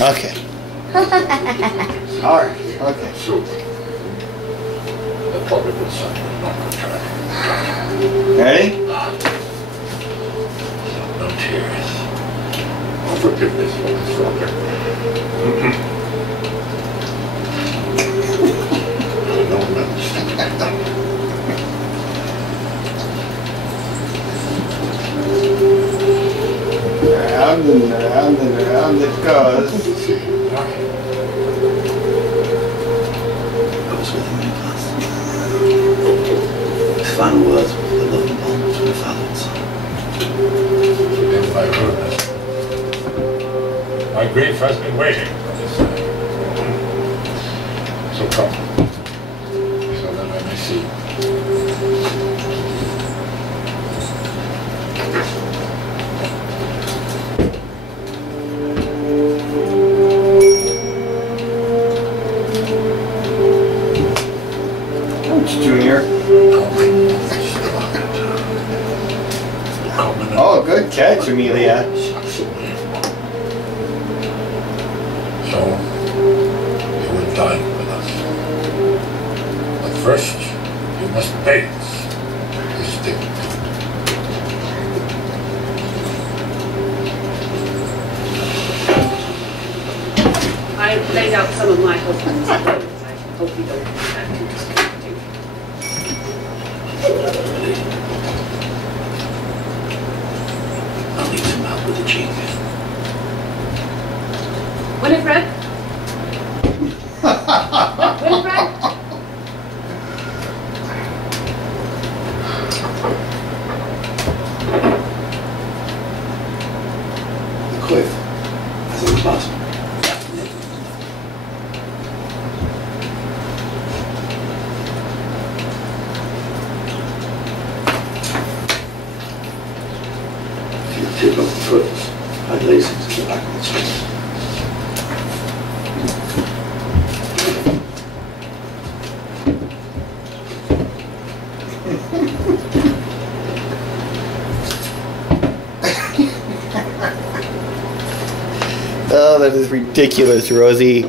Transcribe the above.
Okay. Alright, okay. Super. That probably would sign it. Not gonna try. Ready? No tears. Oh, forgiveness for his father. No offense. Round and round and round it goes. I was with him in class. His final words were the love and bond between father and son. Forgive my rudeness. My grief has been waiting for this day. So come, so that I may see. Junior. Oh, good catch, Amelia. So, you will dine with us. But first, you must pay us this ticket. I've laid out some of my husband's plans. I hope you don't mind that. I'll need some help with the cheek. Winifred? Winifred? The cliff. As in the bottom. If you tip up the foot, I'd lace it to the back of the chain. Oh, that is ridiculous, Rosie.